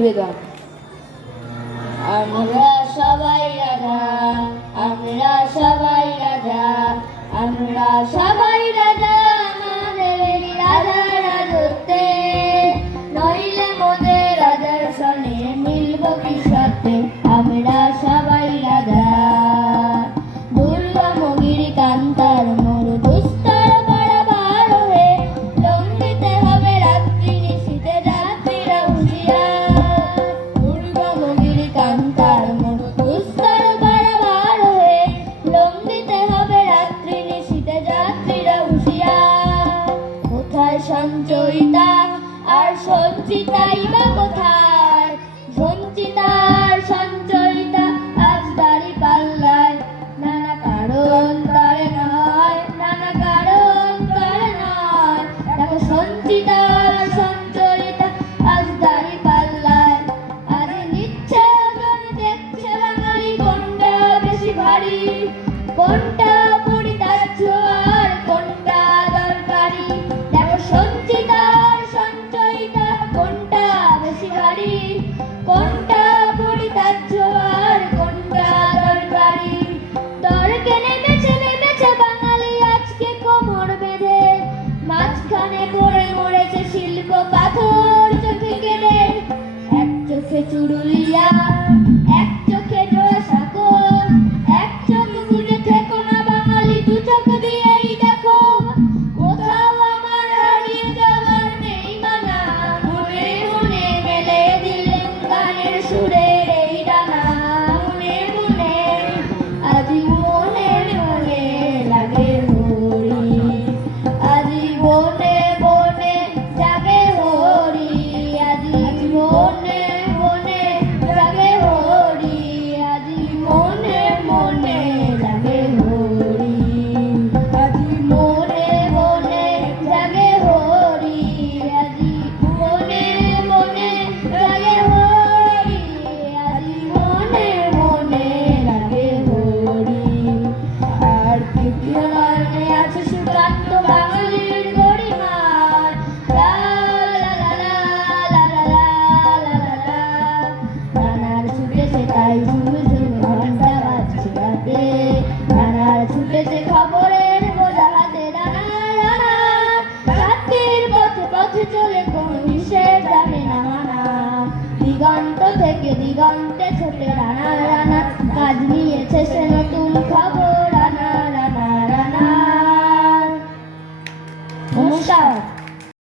বিবেকা আমরা সবাই রাজা আমরা সবাই রাজা আমরা সঞ্চয়িতা, আর সঞ্চিতাই বা কোথায়? সঞ্চিতা সঞ্চয়িতা আজ দাঁড়ি পাল্লায়। নানা কারণ তারে নয়, নানা কারণ তারে নয়। দেখো সঞ্চিতা সঞ্চয়িতা আজ দাঁড়ি পাল্লায়। আজ নিচ্ছে দেখছে বাঙালি কোনটা বেশি ভারী। কোনটা সুরে নানা ছুটেছে খবরের বোঝা হাতে নানা নানা। শান্তির পথে পথে চলে কোনো হিসেব জানে না মানা। দিগন্ত থেকে দিগন্ত